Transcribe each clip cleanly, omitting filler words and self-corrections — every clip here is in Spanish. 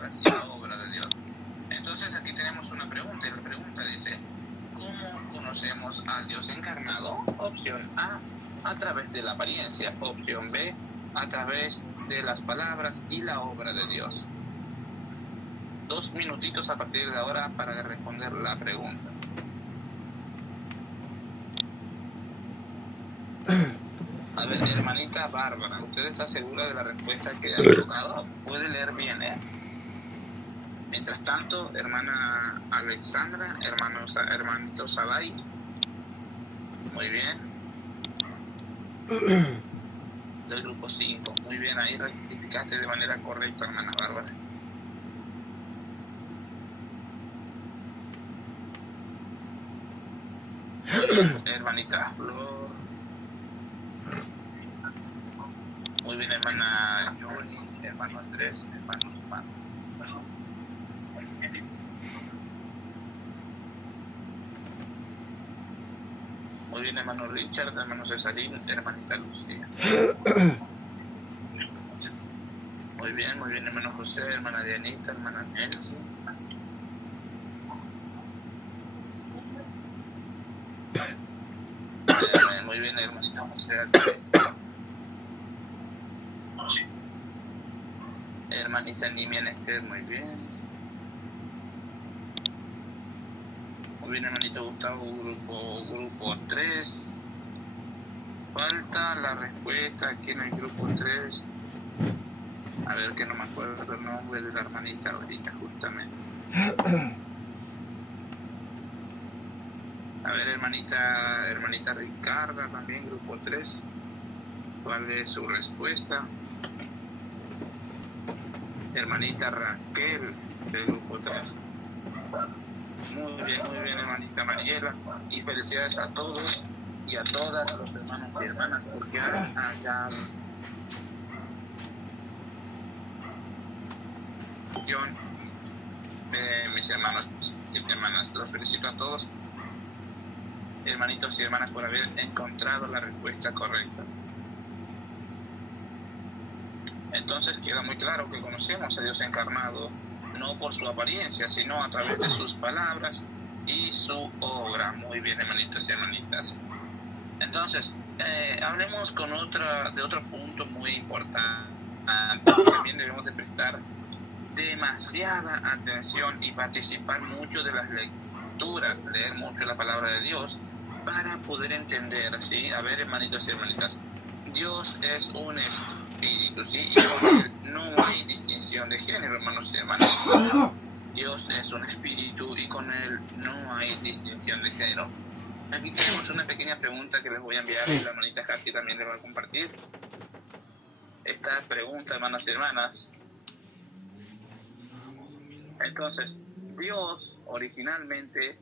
palabras y la obra de Dios. Entonces aquí tenemos una pregunta, y la pregunta dice, ¿cómo conocemos al Dios encarnado? Opción A través de la apariencia. Opción B, a través de las palabras y la obra de Dios. 2 minutitos a partir de ahora para responder la pregunta. A ver, hermanita Bárbara, ¿usted está segura de la respuesta que ha dado? Puede leer bien, ¿eh? Mientras tanto, hermana Alexandra, hermanito Salay. Muy bien. Del grupo 5. Muy bien, ahí rectificaste de manera correcta, hermana Bárbara. Hermanita Flor. Muy bien, hermana Johnny, hermano Andrés, hermano Juan. Muy bien, hermano Richard, hermano Cesarín, hermanita Lucía. Muy bien, hermano José, hermana Dianita, hermana Nelson. Muy bien, hermanita José. Hermanita Nimia Nester, muy bien. Muy bien, hermanito Gustavo, grupo 3. Falta la respuesta aquí en el grupo 3. A ver, que no me acuerdo el nombre de la hermanita ahorita, justamente. A ver, hermanita Ricarda, también grupo 3. ¿Cuál es su respuesta? Hermanita Raquel, del grupo 3. Muy bien, hermanita Mariela. Y felicidades a todos y a todas los hermanos y hermanas porque han hallado. Mis hermanos y hermanas, los felicito a todos, hermanitos y hermanas, por haber encontrado la respuesta correcta. Entonces queda muy claro que conocemos a Dios encarnado no por su apariencia, sino a través de sus palabras y su obra. Muy bien, hermanitos y hermanitas. Entonces, hablemos de otro punto muy importante. También debemos de prestar demasiada atención y participar mucho de las lecturas, leer mucho la palabra de Dios para poder entender, ¿sí? A ver, hermanitos y hermanitas, Dios es un espíritu, ¿sí? Y con él no hay distinción de género, hermanos y hermanas. Dios es un espíritu y con él no hay distinción de género. Aquí tenemos una pequeña pregunta que les voy a enviar y la hermanita Katy también les va a compartir. Esta pregunta, hermanos y hermanas. Entonces, Dios originalmente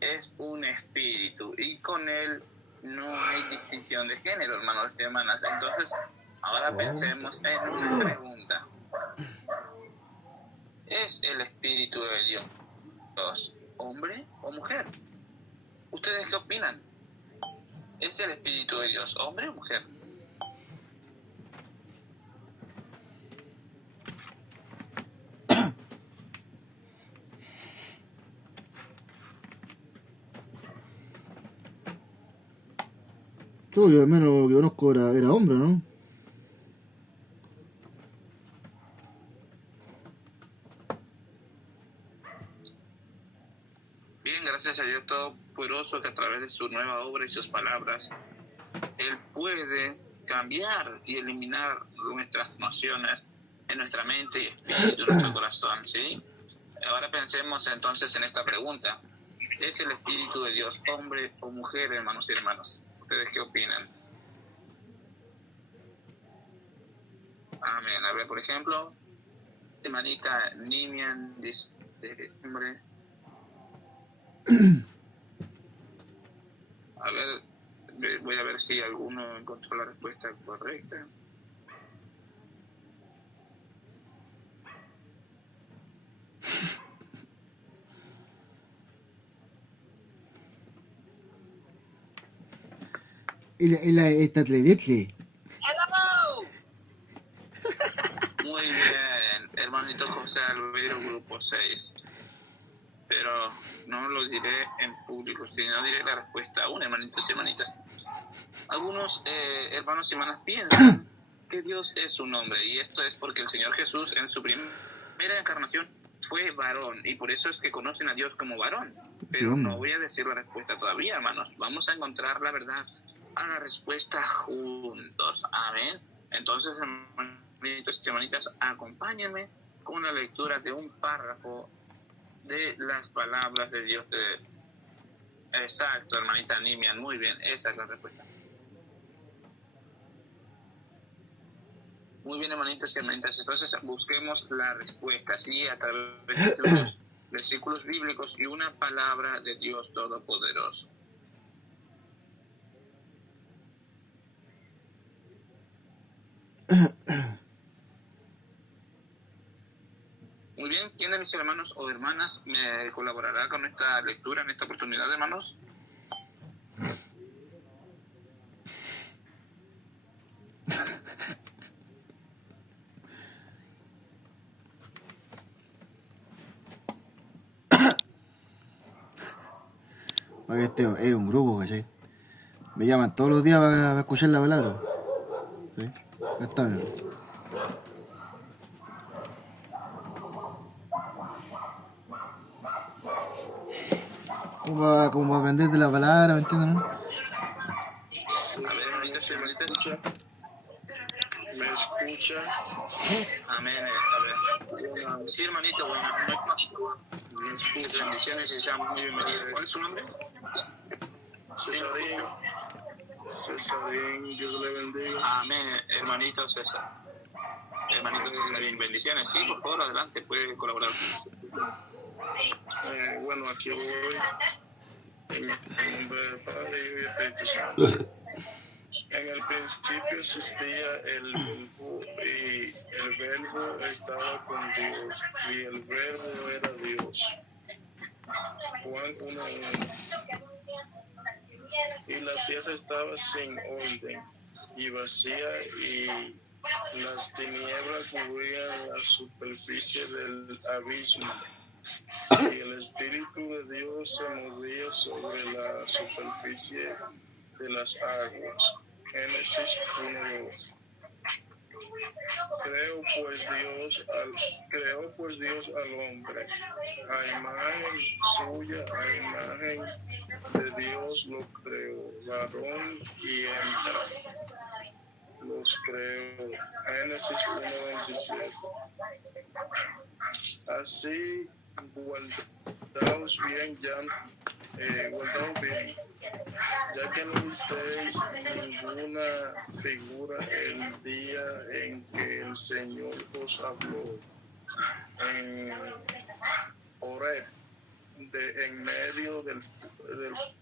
es un espíritu y con él no hay distinción de género, hermanos y hermanas. Entonces, ahora pensemos en una pregunta. ¿Es el espíritu de Dios hombre o mujer? ¿Ustedes qué opinan? ¿Es el espíritu de Dios hombre o mujer? Todo, yo al menos lo que conozco era hombre, ¿no? Bien, gracias a Dios Todopoderoso que a través de su nueva obra y sus palabras, Él puede cambiar y eliminar nuestras nociones en nuestra mente y espíritu, en nuestro corazón, ¿sí? Ahora pensemos entonces en esta pregunta. ¿Es el espíritu de Dios hombre o mujer, hermanos y hermanas? ¿Ustedes qué opinan? Amén. A ver, por ejemplo, hermanita Nimian dice hombre. A ver, voy a ver si alguno encontró la respuesta correcta. Esta ¡Hello! Muy bien, hermanito José. Salverio Grupo 6. Pero no lo diré en público, sino diré la respuesta aún, hermanitos y hermanitas. Algunos hermanos y hermanas piensan que Dios es su nombre, y esto es porque el Señor Jesús en su primera encarnación fue varón, y por eso es que conocen a Dios como varón. Pero no voy a decir la respuesta todavía, hermanos. Vamos a encontrar la verdad a la respuesta juntos. Amén. Entonces, hermanitos y hermanitas, acompáñenme con la lectura de un párrafo de las palabras de Dios. Exacto, hermanita Nimian, muy bien, esa es la respuesta. Muy bien, hermanitos y hermanitas, entonces busquemos la respuesta, ¿sí? A través de los versículos bíblicos y una palabra de Dios Todopoderoso. Muy bien, ¿quién de mis hermanos o hermanas me colaborará con esta lectura en esta oportunidad, hermanos? Este es un grupo, ¿cachai? Me llaman todos los días para escuchar la palabra. ¿Sí? Acá está. Como para aprender de la palabra, ¿me entiendes? ¿No? A ver, hermanitas y hermanitas. ¿Me escucha? Amén. A ver. Sí, hermanito, buenas noches. Me escucha. Bendiciones y sean muy bienvenidos. ¿Cuál es su nombre? Cesarín, Dios le bendiga. Amén, hermanito César. Hermanito Cesarín, bendiciones. Sí, por favor, adelante, puede colaborar. Bueno, aquí voy en el nombre del Padre y del Espíritu Santo. En el principio existía el verbo y el verbo estaba con Dios y el verbo era Dios. Juan 1:1. Y la tierra estaba sin orden y vacía y las tinieblas cubrían la superficie del abismo y el Espíritu de Dios se movía sobre la superficie de las aguas. Génesis 1:2. Creó pues Dios al hombre, a imagen suya, a imagen de Dios lo creó, varón y hembra los creó. Génesis 1:27. Así guardaos bien, ya que no visteis ninguna figura el día en que el Señor os habló en Horeb, en medio del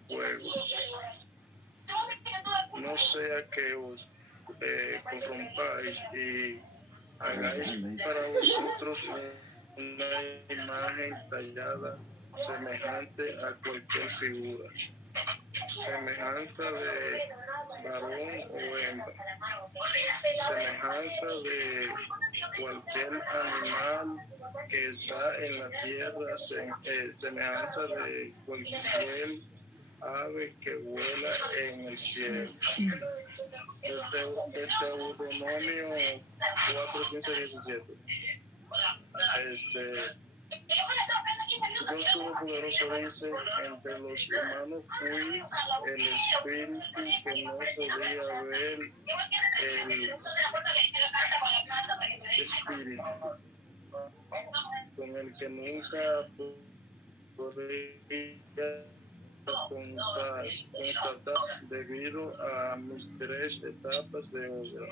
fuego. No sea que os corrompáis y hagáis para vosotros una imagen tallada semejante a cualquier figura, semejanza de varón o hembra, semejanza de cualquier animal que está en la tierra, semejanza de cualquier ave que vuela en el cielo. Deuteronomio 4:15-17. Dios Todopoderoso dice: entre los humanos fui el espíritu que no podía ver el espíritu, con el que nunca podría constatar debido a mis 3 etapas de obra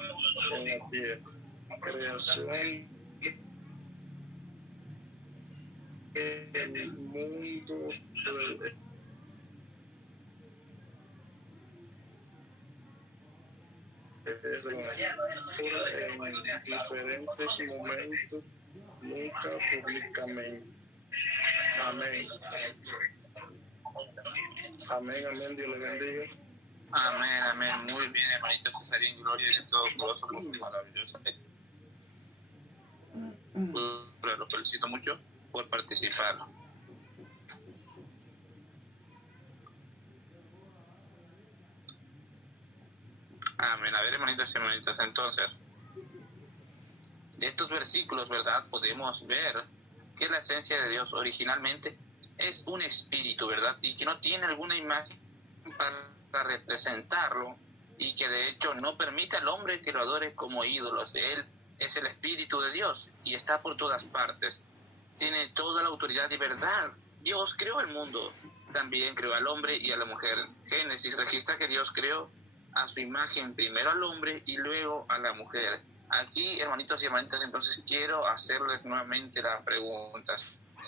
en la tierra: creación, el mundo, en diferentes momentos, nunca públicamente. Amén. Amén, amén, Dios le bendiga. Amén, amén. Muy bien, hermanito Cesarín, gloria a Dios Todopoderoso por su maravillosa. Pero felicito mucho por participar. Amén. A ver, hermanitos y hermanitas, entonces, de estos versículos, ¿verdad? Podemos ver que la esencia de Dios originalmente es un espíritu, ¿verdad? Y que no tiene alguna imagen para representarlo, y que de hecho no permite al hombre que lo adore como ídolos. Él es el espíritu de Dios y está por todas partes. Tiene toda la autoridad y verdad. Dios creó el mundo, también creó al hombre y a la mujer. Génesis registra que Dios creó a su imagen primero al hombre y luego a la mujer. Aquí, hermanitos y hermanitas, entonces quiero hacerles nuevamente la pregunta,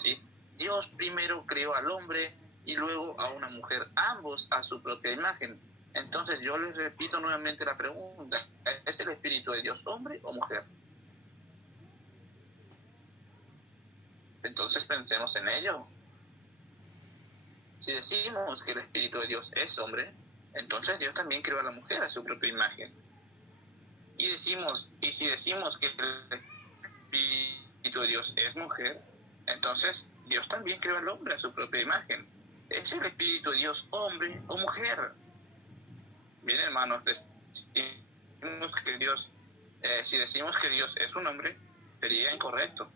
¿sí? Dios primero creó al hombre y luego a una mujer, ambos a su propia imagen. Entonces yo les repito nuevamente la pregunta: ¿es el espíritu de Dios hombre o mujer? Entonces pensemos en ello. Si decimos que el espíritu de Dios es hombre, entonces Dios también creó a la mujer a su propia imagen. Y si decimos que el espíritu de Dios es mujer, entonces Dios también creó al hombre a su propia imagen. ¿Es el espíritu de Dios hombre o mujer? Bien, hermanos, si decimos que Dios es un hombre, sería incorrecto.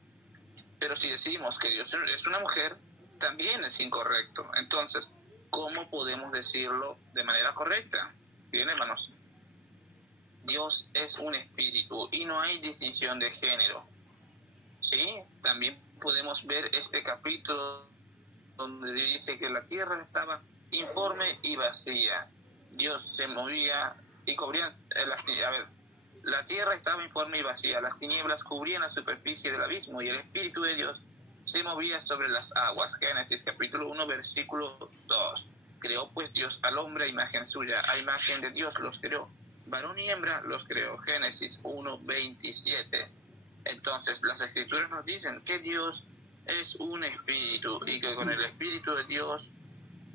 Pero si decimos que Dios es una mujer, también es incorrecto. Entonces, ¿cómo podemos decirlo de manera correcta? Bien, hermanos, Dios es un espíritu y no hay distinción de género. ¿Sí? También podemos ver este capítulo donde dice que la tierra estaba informe y vacía. Dios se movía y cubría la tierra estaba informe y vacía, las tinieblas cubrían la superficie del abismo y el Espíritu de Dios se movía sobre las aguas. Génesis capítulo 1, versículo 2. Creó pues Dios al hombre a imagen suya, a imagen de Dios los creó, varón y hembra los creó. Génesis 1, 27. Entonces las escrituras nos dicen que Dios es un espíritu y que con el Espíritu de Dios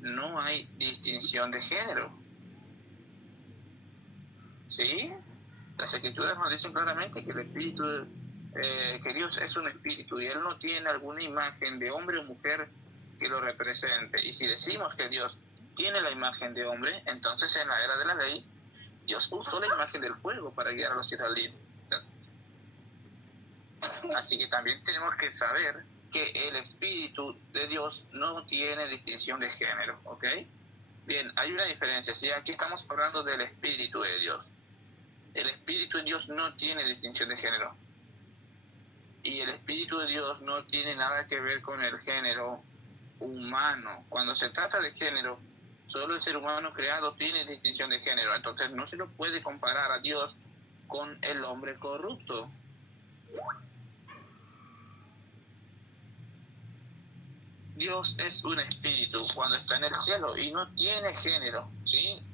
no hay distinción de género. ¿Sí? Las escrituras nos dicen claramente que el espíritu, que Dios es un espíritu y Él no tiene alguna imagen de hombre o mujer que lo represente. Y si decimos que Dios tiene la imagen de hombre, entonces en la era de la ley, Dios usó la imagen del fuego para guiar a los israelitas. Así que también tenemos que saber que el espíritu de Dios no tiene distinción de género, ¿ok? Bien, hay una diferencia, ¿sí? Aquí estamos hablando del espíritu de Dios. El Espíritu de Dios no tiene distinción de género. Y el Espíritu de Dios no tiene nada que ver con el género humano. Cuando se trata de género, solo el ser humano creado tiene distinción de género. Entonces no se lo puede comparar a Dios con el hombre corrupto. Dios es un espíritu cuando está en el cielo y no tiene género, ¿sí?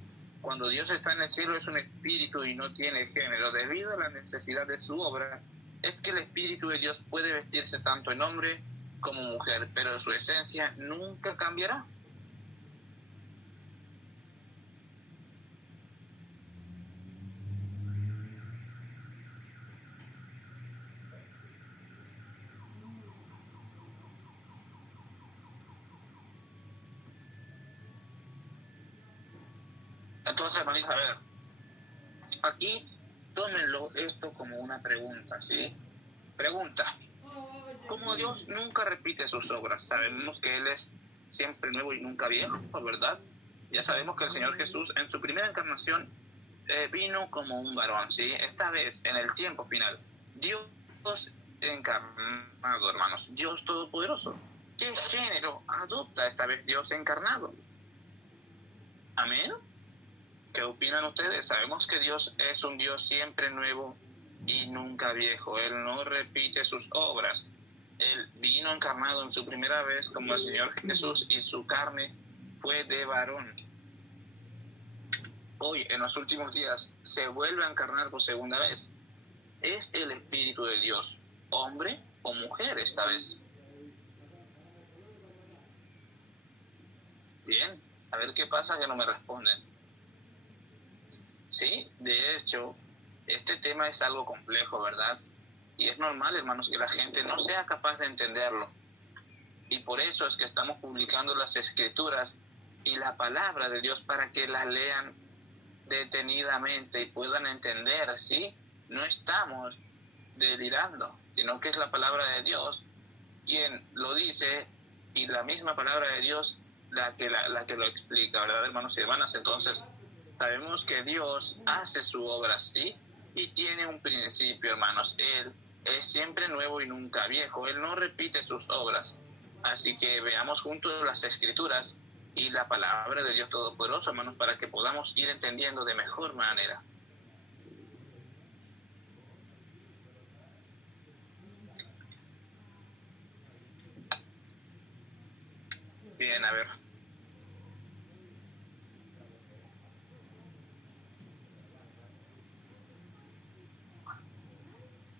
Cuando Dios está en el cielo es un espíritu y no tiene género. Debido a la necesidad de su obra, es que el Espíritu de Dios puede vestirse tanto en hombre como mujer, pero su esencia nunca cambiará. Entonces, hermanitos, a ver, aquí tómenlo esto como una pregunta, ¿sí? Pregunta: como Dios nunca repite sus obras, sabemos que Él es siempre nuevo y nunca viejo, ¿verdad? Ya sabemos que el Señor Jesús en su primera encarnación vino como un varón, ¿sí? Esta vez, en el tiempo final, Dios encarnado, hermanos, Dios todopoderoso. ¿Qué género adopta esta vez Dios encarnado? ¿Amén? ¿Qué opinan ustedes? Sabemos que Dios es un Dios siempre nuevo y nunca viejo. Él no repite sus obras. Él vino encarnado en su primera vez como el Señor Jesús y su carne fue de varón. Hoy, en los últimos días, se vuelve a encarnar por segunda vez. ¿Es el Espíritu de Dios hombre o mujer esta vez? Bien, a ver qué pasa que no me responden. Sí, de hecho, este tema es algo complejo, ¿verdad? Y es normal, hermanos, que la gente no sea capaz de entenderlo. Y por eso es que estamos publicando las escrituras y la palabra de Dios para que las lean detenidamente y puedan entender, ¿sí? No estamos delirando, sino que es la palabra de Dios quien lo dice y la misma palabra de Dios la que lo explica, ¿verdad, hermanos y hermanas? Entonces, sabemos que Dios hace su obra, ¿sí? Y tiene un principio, hermanos. Él es siempre nuevo y nunca viejo. Él no repite sus obras. Así que veamos juntos las escrituras y la palabra de Dios Todopoderoso, hermanos, para que podamos ir entendiendo de mejor manera. Bien, a ver.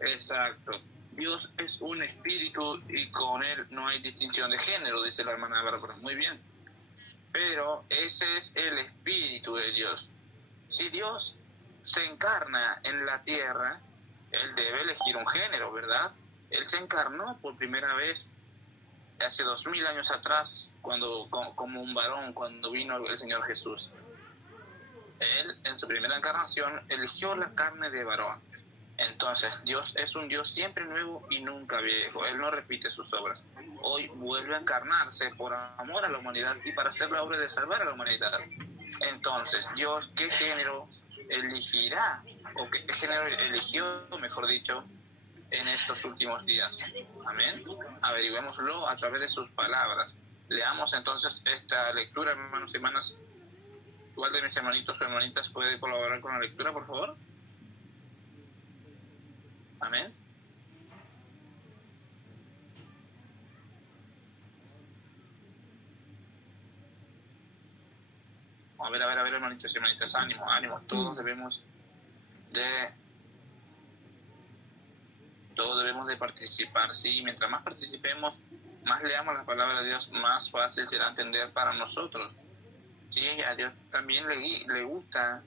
Exacto. Dios es un espíritu y con él no hay distinción de género, dice la hermana Bárbara. Muy bien. Pero ese es el espíritu de Dios. Si Dios se encarna en la tierra, él debe elegir un género, ¿verdad? Él se encarnó por primera vez hace 2000 años atrás, como un varón, cuando vino el Señor Jesús. Él, en su primera encarnación, eligió la carne de varón. Entonces, Dios es un Dios siempre nuevo y nunca viejo. Él no repite sus obras. Hoy vuelve a encarnarse por amor a la humanidad y para hacer la obra de salvar a la humanidad. Entonces, Dios, ¿qué género elegirá? ¿O qué género eligió, mejor dicho, en estos últimos días? Amén. Averigüémoslo a través de sus palabras. Leamos entonces esta lectura, hermanos y hermanas. ¿Cuál de mis hermanitos o hermanitas puede colaborar con la lectura, por favor? Amén. A ver, hermanitos y hermanitas, ánimo. Todos debemos de participar, sí. Mientras más participemos, más leamos la palabra de Dios, más fácil será entender para nosotros. Sí, a Dios también le gusta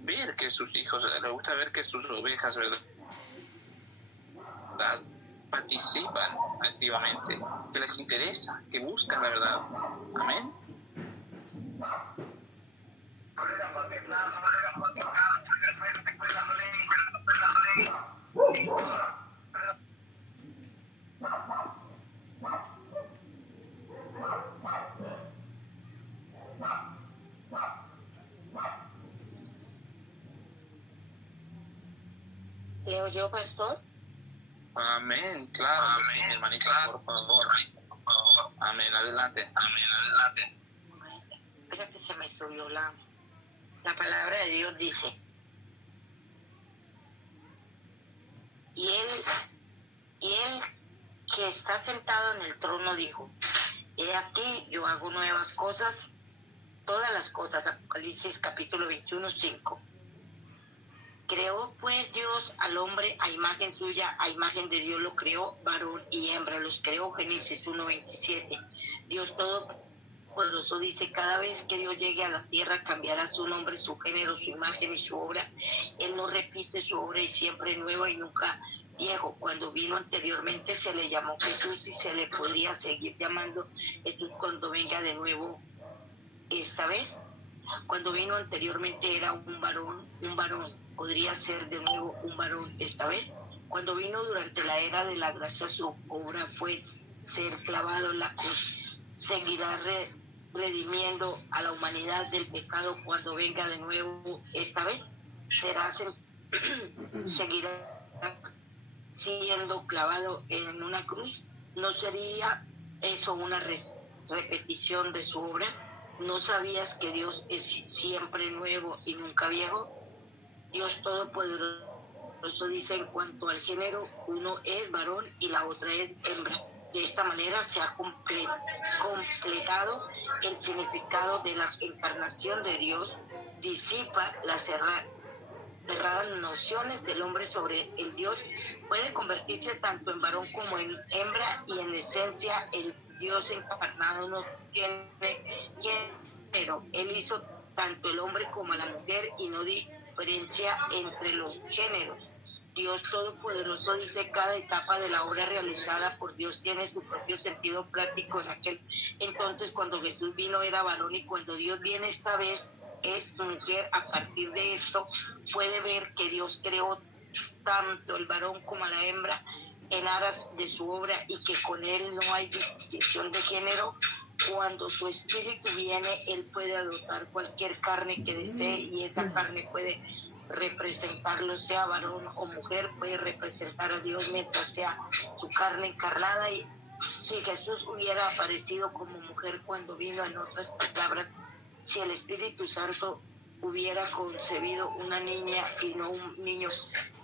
ver que sus hijos, le gusta ver que sus ovejas, ¿verdad?, participan activamente, que les interesa, que buscan la verdad. Amén. ¿Leo yo, pastor? Amén, claro, amén, hermanita, por favor. Amén, adelante. Espera que se me subió la palabra de Dios. Dice: y él que está sentado en el trono dijo: he aquí, yo hago nuevas cosas, todas las cosas. Apocalipsis capítulo 21, 5. Creó pues Dios al hombre a imagen suya, a imagen de Dios lo creó, varón y hembra los creó. Génesis 1:27. Dios Todopoderoso dice: cada vez que Dios llegue a la tierra cambiará su nombre, su género, su imagen y su obra. Él no repite su obra, y siempre nueva y nunca viejo. Cuando vino anteriormente se le llamó Jesús y se le podría seguir llamando Jesús cuando venga de nuevo esta vez. Cuando vino anteriormente era un varón, podría ser de nuevo un varón esta vez. Cuando vino durante la era de la gracia, su obra fue ser clavado en la cruz. Seguirá redimiendo a la humanidad del pecado cuando venga de nuevo esta vez. Seguirá siendo clavado en una cruz. ¿No sería eso una repetición de su obra? ¿No sabías que Dios es siempre nuevo y nunca viejo? Dios Todopoderoso dice en cuanto al género: uno es varón y la otra es hembra. De esta manera se ha completado el significado de la encarnación de Dios. Disipa las erradas nociones del hombre sobre el Dios. Puede convertirse tanto en varón como en hembra, y en esencia el Dios encarnado no tiene género. Él hizo tanto el hombre como a la mujer y no diferencia entre los géneros. Dios Todopoderoso dice, cada etapa de la obra realizada por Dios tiene su propio sentido práctico en aquel entonces. Cuando Jesús vino era varón, y cuando Dios viene esta vez es mujer. A partir de esto puede ver que Dios creó tanto el varón como a la hembra en aras de su obra, y que con él no hay distinción de género. Cuando su espíritu viene, él puede adoptar cualquier carne que desee, y esa carne puede representarlo, sea varón o mujer, puede representar a Dios mientras sea su carne encarnada. Y si Jesús hubiera aparecido como mujer cuando vino, en otras palabras, si el Espíritu Santo hubiera concebido una niña y no un niño,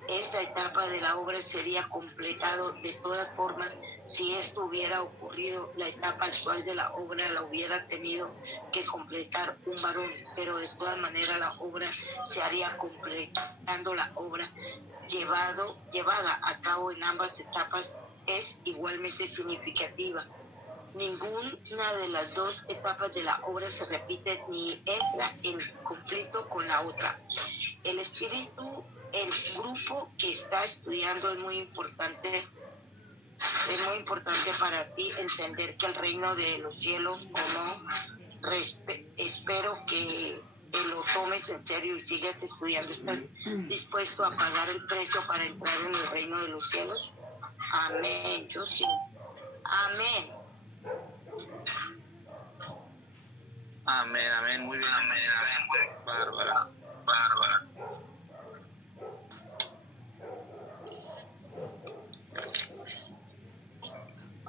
esta etapa de la obra sería completado. De todas formas, si esto hubiera ocurrido, la etapa actual de la obra la hubiera tenido que completar un varón, pero de todas maneras la obra se haría completando la obra llevada a cabo en ambas etapas es igualmente significativa. Ninguna de las dos etapas de la obra se repite ni entra en conflicto con la otra. El espíritu, el grupo que está estudiando es muy importante para ti entender que el reino de los cielos, o no, espero que lo tomes en serio y sigas estudiando. ¿Estás dispuesto a pagar el precio para entrar en el reino de los cielos? Amén. Yo sí. Amén. Amén, amén, muy bien, amén. Bárbara.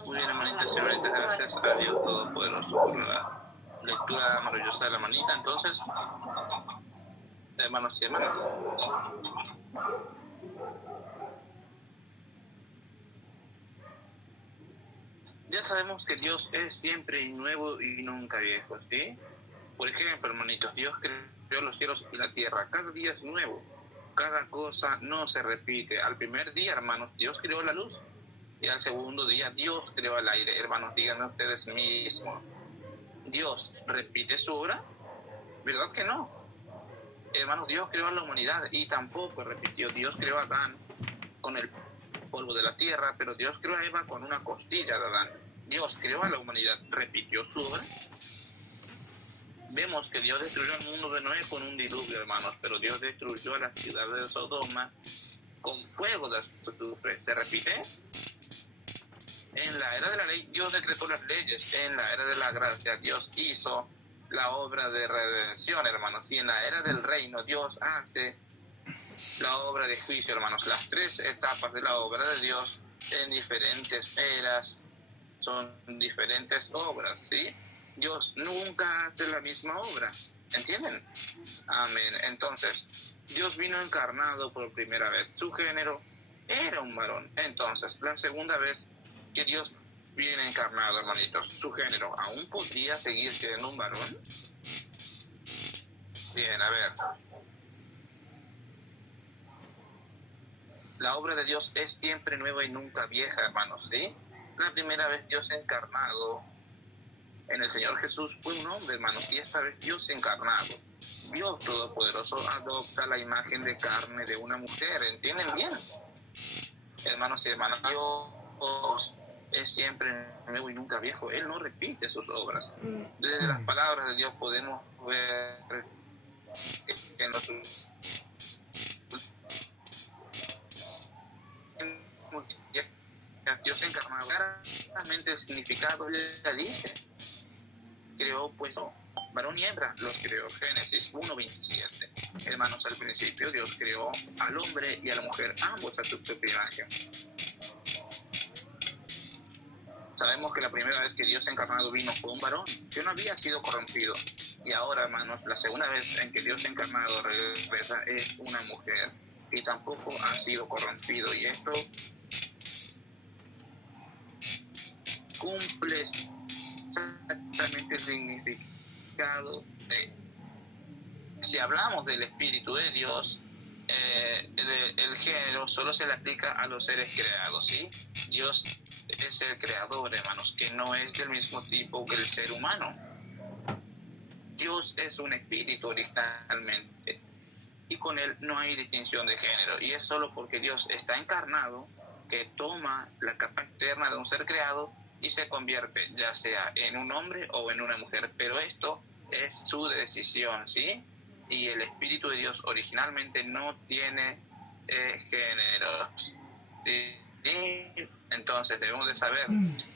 Muy bien, hermanita, señorita, gracias a Dios Todopoderoso por la lectura maravillosa de la manita. Entonces, hermanos y hermanas, ya sabemos que Dios es siempre nuevo y nunca viejo, ¿sí? Por ejemplo, hermanitos, Dios creó los cielos y la tierra. Cada día es nuevo. Cada cosa no se repite. Al primer día, hermanos, Dios creó la luz. Y al segundo día, Dios creó el aire. Hermanos, díganme ustedes mismos, ¿Dios repite su obra? ¿Verdad que no? Hermanos, Dios creó a la humanidad y tampoco repitió. Dios creó a Adán con el polvo de la tierra, pero Dios creó a Eva con una costilla de Adán. Dios creó a la humanidad, repitió su obra. Vemos que Dios destruyó el mundo de Noé con un diluvio, hermanos, pero Dios destruyó a la ciudad de Sodoma con fuego de azufre. ¿Se repite? En la era de la ley, Dios decretó las leyes. En la era de la gracia, Dios hizo la obra de redención, hermanos. Y en la era del reino, Dios hace la obra de juicio, hermanos. Las tres etapas de la obra de Dios en diferentes eras son diferentes obras, ¿sí? Dios nunca hace la misma obra, ¿entienden? Amén. Entonces, Dios vino encarnado por primera vez. Su género era un varón. Entonces, la segunda vez que Dios viene encarnado, hermanitos, su género aún podría seguir siendo un varón. Bien, a ver. La obra de Dios es siempre nueva y nunca vieja, hermanos, ¿sí? La primera vez Dios encarnado en el Señor Jesús fue un hombre, hermanos, y esta vez Dios encarnado, Dios Todopoderoso, adopta la imagen de carne de una mujer. ¿Entienden bien? Hermanos y hermanas, Dios es siempre nuevo y nunca viejo. Él no repite sus obras. Desde las palabras de Dios podemos ver que nosotros Dios encarnado, claramente el significado ya dice, creó pues varón y hembra, los creó. Génesis 1:27. Hermanos, al principio Dios creó al hombre y a la mujer, ambos a su propia imagen. Sabemos que la primera vez que Dios encarnado vino fue un varón que no había sido corrompido. Y ahora, hermanos, la segunda vez en que Dios encarnado regresa es una mujer y tampoco ha sido corrompido. Y esto cumple exactamente el significado de, si hablamos del Espíritu de Dios, el género solo se le aplica a los seres creados, ¿sí? Dios es el creador, hermanos, que no es del mismo tipo que el ser humano. Dios es un espíritu originalmente. y con él no hay distinción de género. Y es solo porque Dios está encarnado que toma la capa externa de un ser creado y se convierte ya sea en un hombre o en una mujer. Pero esto es su decisión, ¿sí? Y el Espíritu de Dios originalmente no tiene género. ¿Sí? Y entonces debemos de saber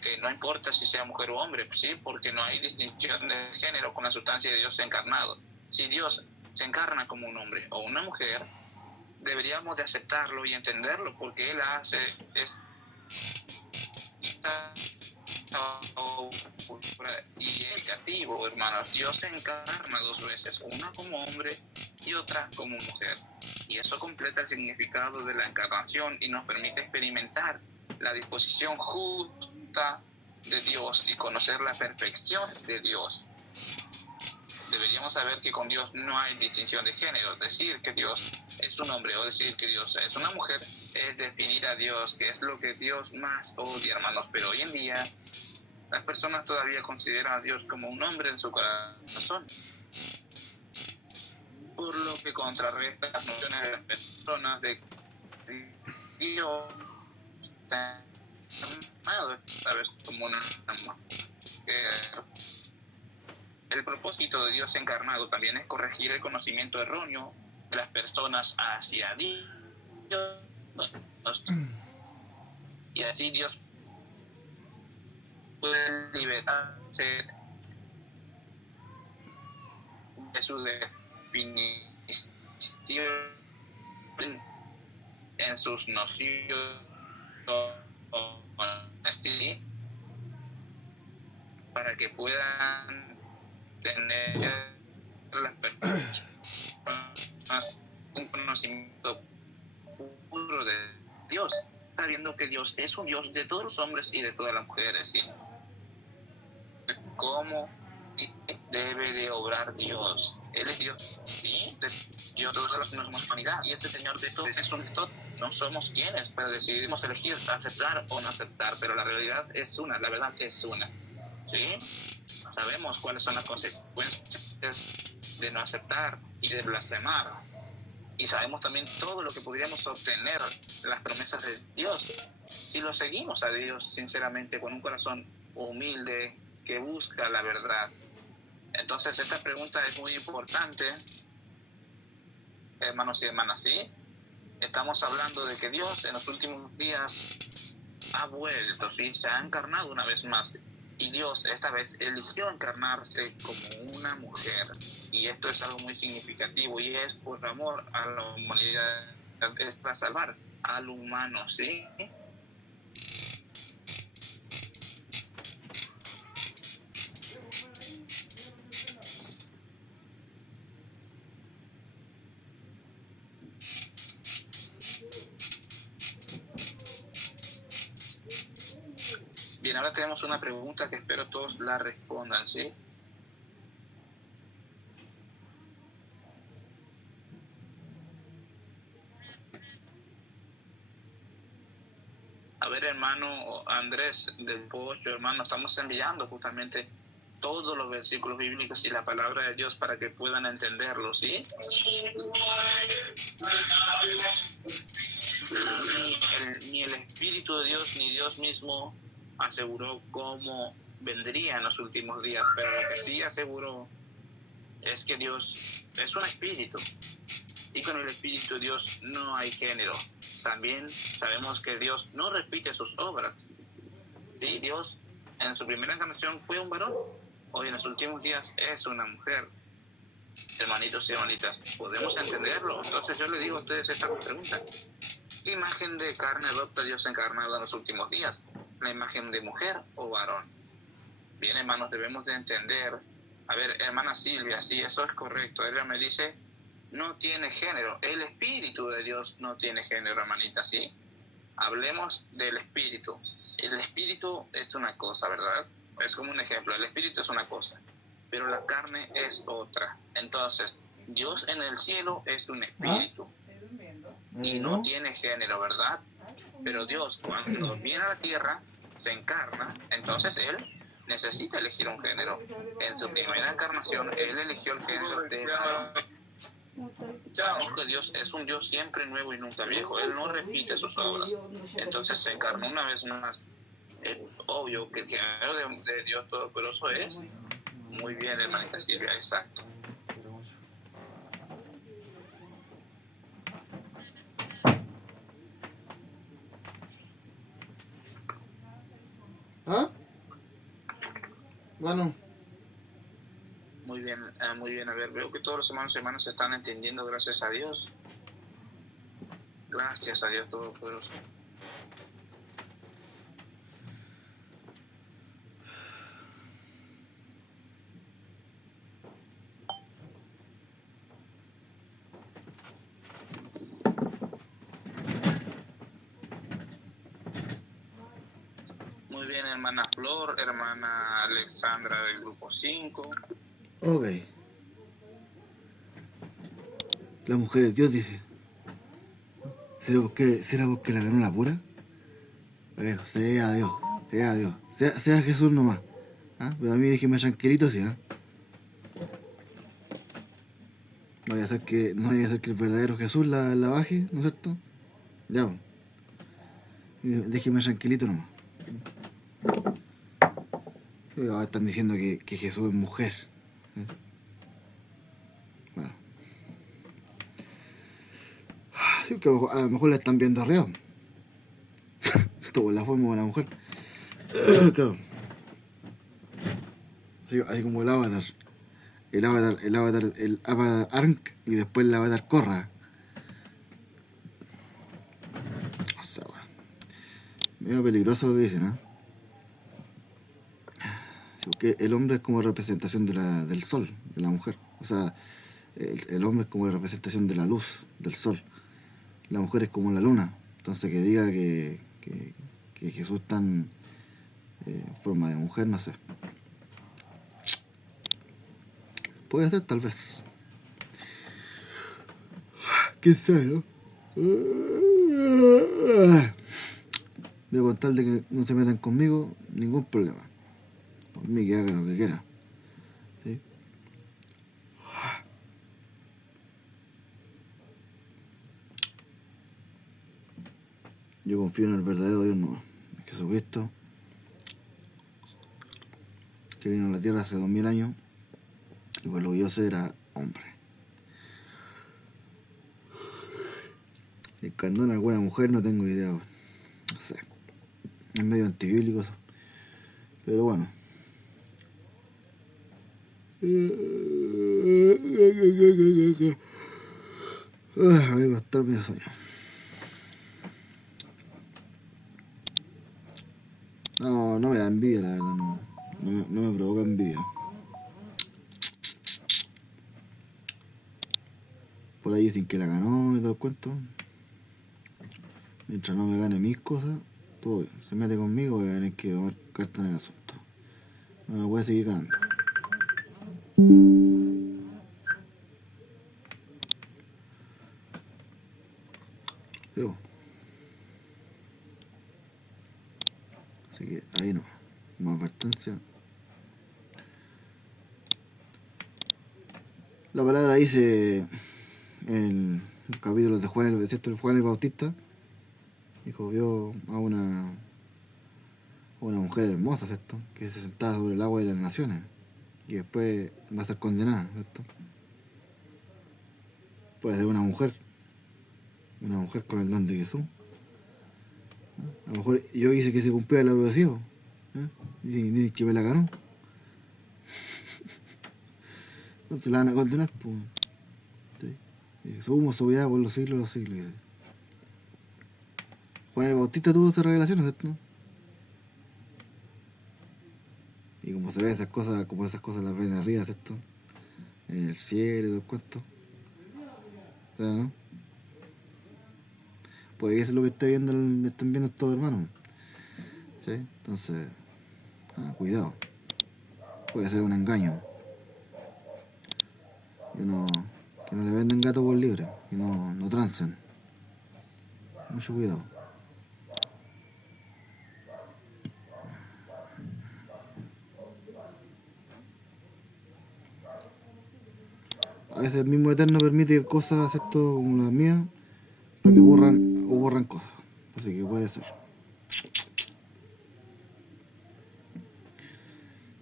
que no importa si sea mujer o hombre, ¿sí? Porque no hay distinción de género con la sustancia de Dios encarnado. Si Dios se encarna como un hombre o una mujer, deberíamos de aceptarlo y entenderlo, porque Él hace y es negativo, hermanos. Dios se encarna dos veces, una como hombre y otra como mujer. Y eso completa el significado de la encarnación y nos permite experimentar la disposición justa de Dios y conocer la perfección de Dios. Deberíamos saber que con Dios no hay distinción de género. Decir que Dios es un hombre o decir que Dios es una mujer es definir a Dios, que es lo que Dios más odia, hermanos. Pero hoy en día las personas todavía consideran a Dios como un hombre en su corazón, por lo que contrarresta las nociones de las personas de Dios ¿sabes? Como una mujer. El propósito de Dios encarnado también es corregir el conocimiento erróneo de las personas hacia Dios. Y así Dios puede liberarse de su definición en sus nociones, ¿sí? Para que puedan tener las personas un conocimiento puro de Dios, sabiendo que Dios es un Dios de todos los hombres y de todas las mujeres, ¿sí? ¿Cómo debe de obrar Dios? Él es Dios, ¿sí? Dios de todos la humanidad, y este Señor de todos es un de todos. No somos quienes, pero decidimos elegir aceptar o no aceptar, pero la realidad es una, la verdad es una, ¿sí? Sabemos cuáles son las consecuencias de no aceptar y de blasfemar, y sabemos también todo lo que podríamos obtener, las promesas de Dios, si lo seguimos a Dios sinceramente con un corazón humilde que busca la verdad. Entonces esta pregunta es muy importante, hermanos y hermanas, ¿sí? Estamos hablando de que Dios en los últimos días ha vuelto, ¿sí? Se ha encarnado una vez más. Y Dios esta vez eligió encarnarse como una mujer. Y esto es algo muy significativo y es por amor a la humanidad, es para salvar al humano, ¿sí? Bien, ahora tenemos una pregunta que espero todos la respondan, ¿sí? A ver, hermano Andrés del Pocho, hermano, estamos enviando justamente todos los versículos bíblicos y la palabra de Dios para que puedan entenderlo, ¿sí? Ni el Espíritu de Dios ni Dios mismo aseguró cómo vendría en los últimos días, pero lo que sí aseguró es que Dios es un espíritu y con el Espíritu de Dios no hay género. También sabemos que Dios no repite sus obras, ¿sí? Dios en su primera encarnación fue un varón, hoy en los últimos días es una mujer. Hermanitos y hermanitas, ¿podemos entenderlo? Entonces yo le digo a ustedes esta pregunta: ¿qué imagen de carne adopta Dios encarnado en los últimos días? ¿La imagen de mujer o varón? Bien, hermanos, debemos de entender. A ver, hermana Silvia, sí, eso es correcto. Ella me dice, no tiene género. El Espíritu de Dios no tiene género, hermanita, ¿sí? Hablemos del Espíritu. El Espíritu es una cosa, ¿verdad? Es como un ejemplo. El Espíritu es una cosa, pero la carne es otra. Entonces, Dios en el cielo es un Espíritu y no tiene género, ¿verdad? Pero Dios, cuando viene a la tierra, se encarna, entonces Él necesita elegir un género. En su primera encarnación, Él eligió el género de varón. Ya, aunque Dios es un Dios siempre nuevo y nunca viejo, Él no repite sus obras. Entonces se encarnó una vez más. Es obvio que el género de Dios Todopoderoso es muy bien, hermanita Silvia, exacto. ¿Ah? Bueno, Muy bien, muy bien. A ver, veo que todos los hermanos y hermanas se están entendiendo, gracias a Dios. Gracias a Dios Todopoderoso. Muy bien, hermana Flor, hermana Alexandra del grupo 5. ok. La mujer es Dios, dice. ¿Será porque la ganó la pura? Bueno, sea Dios, sea Dios. Sea Jesús nomás. ¿Ah? Pero a mí déjeme tranquilito, sí, ¿ah? No vaya a ser que el verdadero Jesús la baje, ¿no es cierto? Ya, pues. Déjeme tranquilito nomás. Ahora están diciendo que Jesús es mujer. Bueno. Sí, que a lo mejor la están viendo arriba. Tuvo la forma de una mujer. Claro. Así como el avatar. El avatar Ankh y después el avatar Korra. O sea, bueno. Medio peligroso lo que dicen, ¿no? Porque el hombre es como representación del sol, de la mujer. O sea, el hombre es como representación de la luz, del sol. La mujer es como la luna. Entonces que diga que Jesús está en forma de mujer, no sé. Puede ser, tal vez. ¿Quién sabe, no? Voy a contar de que no se metan conmigo, ningún problema. Por mí que hagan lo que quieran. ¿Sí? Yo confío en el verdadero Dios no, Jesucristo, que vino a la tierra hace 2000 años y por lo que yo sé era hombre. Encarnó en alguna mujer, no tengo idea. No sé. Es medio antibíblico eso. Pero bueno. Voy a costar medio sueño. No me da envidia, la verdad. No me provoca envidia. Por ahí dicen que la ganó y todo el cuento. Mientras no me gane mis cosas, todo bien. Se mete conmigo, voy a tener que tomar carta en el asunto. No me puede seguir ganando. Digo. Así que ahí no. Como advertencia. La palabra dice en los capítulos de Juan, el desierto de Juan el Bautista. Dijo, vio a una mujer hermosa, ¿cierto? Que se sentaba sobre el agua de las naciones. Y después va a ser condenada, ¿cierto? Puede ser una mujer con el don de Jesús. A lo mejor yo hice que se cumpliera el profecía. Dicen que me la ganó. Entonces la van a condenar, pues. ¿Sí? Su humo subirá por los siglos de los siglos. Juan el Bautista tuvo esas revelaciones, ¿cierto? Y como se ve esas cosas las ven arriba, ¿cierto? En el cielo y todo el cuento. O sea, ¿no? Pues eso es lo que están viendo todos hermanos. ¿Sí? Entonces, cuidado. Puede ser un engaño. Que no le venden gato por libre. Que no trancen. Mucho cuidado. a veces el mismo Eterno permite cosas, ¿cierto? Como las mías, para que borran cosas. Así que puede ser.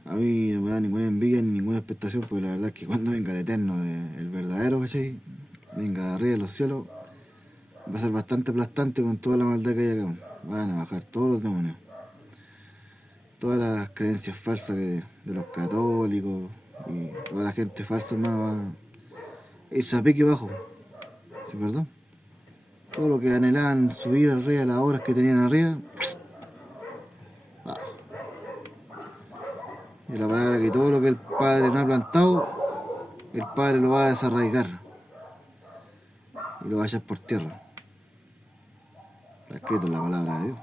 A mí no me da ninguna envidia ni ninguna expectación, porque la verdad es que cuando venga el Eterno, el verdadero, ¿cachai? Venga de arriba de los cielos, va a ser bastante aplastante con toda la maldad que hay acá. Van a bajar todos los demonios. Todas las creencias falsas de los católicos y toda la gente falsa más va a irse a pique bajo. ¿Sí, verdad? Todo lo que anhelaban subir arriba, las horas que tenían arriba, bajo. Y la palabra que todo lo que el Padre no ha plantado, el Padre lo va a desarraigar y lo va a echar por tierra. Está escrito en la palabra de Dios.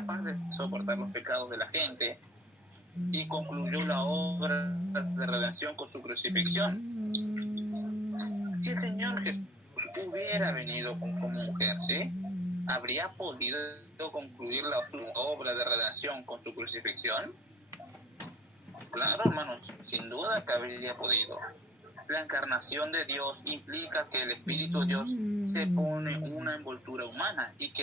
capaz de soportar los pecados de la gente y concluyó la obra de redención con su crucifixión. Si el Señor Jesús hubiera venido como mujer, ¿sí?, ¿habría podido concluir la obra de redención con su crucifixión? Claro, hermanos, sin duda que habría podido. La encarnación de Dios implica que el Espíritu de Dios se pone una envoltura humana y que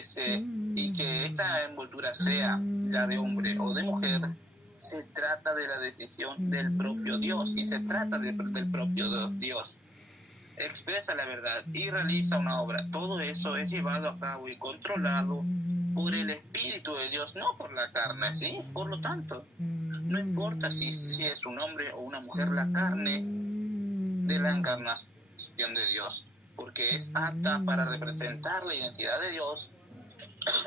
esta envoltura sea ya de hombre o de mujer. Se trata de la decisión del propio Dios y se trata del propio Dios. Expresa la verdad y realiza una obra. Todo eso es llevado a cabo y controlado por el Espíritu de Dios, no por la carne, ¿sí? Por lo tanto, no importa si es un hombre o una mujer, la carne de la encarnación de Dios, porque es apta para representar la identidad de Dios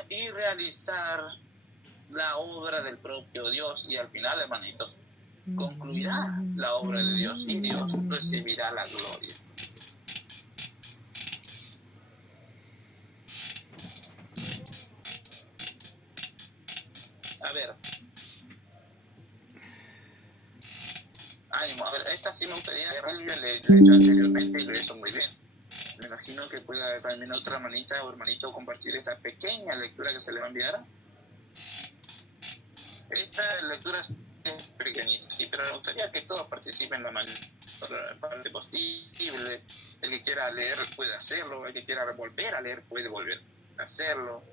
y realizar la obra del propio Dios, y al final, hermanitos, concluirá la obra de Dios y Dios recibirá la gloria. A ver, ánimo, a ver, esta sí me gustaría, Silvia le he hecho anteriormente y lo hizo muy bien. Me imagino que pueda también otra hermanita o hermanito compartir esta pequeña lectura que se le va a enviar. Esta lectura es pequeñita, sí, pero me gustaría que todos participen la mayor parte posible. El que quiera leer puede hacerlo, el que quiera volver a leer puede volver a hacerlo.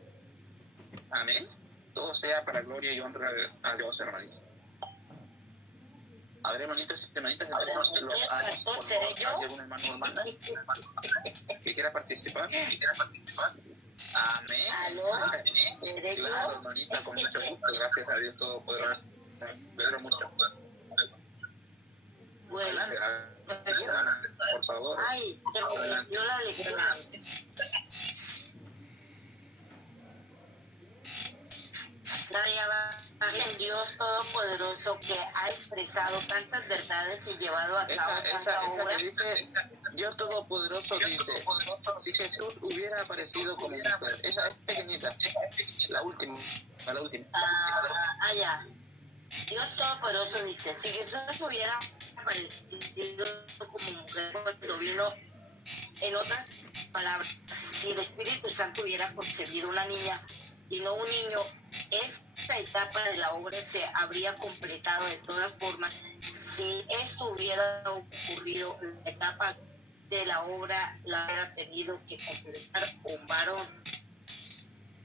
Amén. Todo sea para gloria y honra a Dios, hermanitos. A ver, hermanitos y hermanitas, tenemos los ánimos, por favor. ¿Hay algún hermano o hermana que quiera participar? Amén. Claro, hermanita, con mucho gusto. Gracias a Dios Todopoderoso. Pedro, mucho. Bueno, Adelante, hermana, por favor. ay, se me dio la lectura. Gloria va al Dios Todopoderoso que ha expresado tantas verdades y llevado a cabo tanta obra. Que dice, Dios Todopoderoso dice, si Jesús hubiera aparecido como mujer, esa es pequeñita, la última. Ya. Dios Todopoderoso dice, si Jesús hubiera aparecido como mujer cuando vino, en otras palabras, si el Espíritu Santo hubiera concebido una niña y no un niño, esta etapa de la obra se habría completado de todas formas. Si esto hubiera ocurrido, la etapa de la obra la hubiera tenido que completar un varón.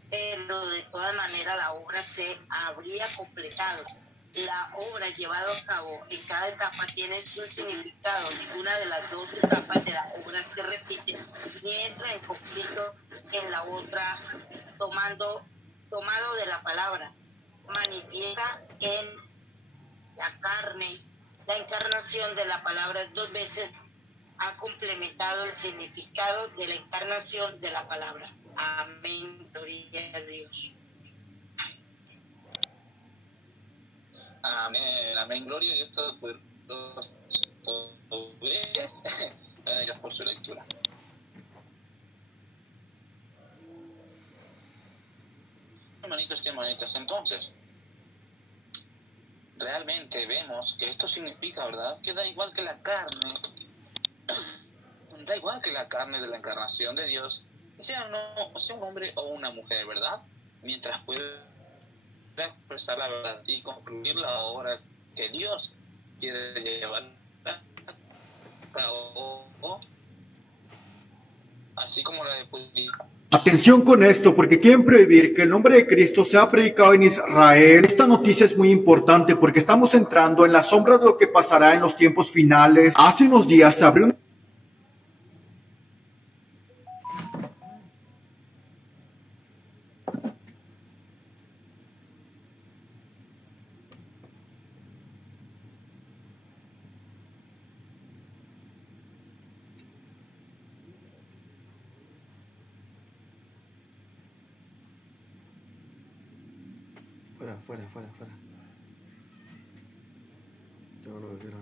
Pero de todas maneras la obra se habría completado. La obra llevada a cabo en cada etapa tiene su significado. Ninguna de las dos etapas de la obra se repite ni entra en conflicto en la otra, tomado de la palabra. Manifiesta en la carne. La encarnación de la palabra dos veces ha complementado el significado de la encarnación de la palabra. Amén, gloria a Dios. Amén, amén, gloria a Dios Todopoderoso. Gracias por su lectura. Hermanitos y hermanitas, entonces, realmente vemos que esto significa, ¿verdad?, que da igual que la carne de la encarnación de Dios, sea un hombre o una mujer, ¿verdad? Mientras pueda expresar la verdad y concluir la obra que Dios quiere llevar a cabo, así como la de purificar. Atención con esto, porque quieren prohibir que el nombre de Cristo sea predicado en Israel. Esta noticia es muy importante porque estamos entrando en la sombra de lo que pasará en los tiempos finales. Hace unos días se abrió Fuera. Yo lo que quiero.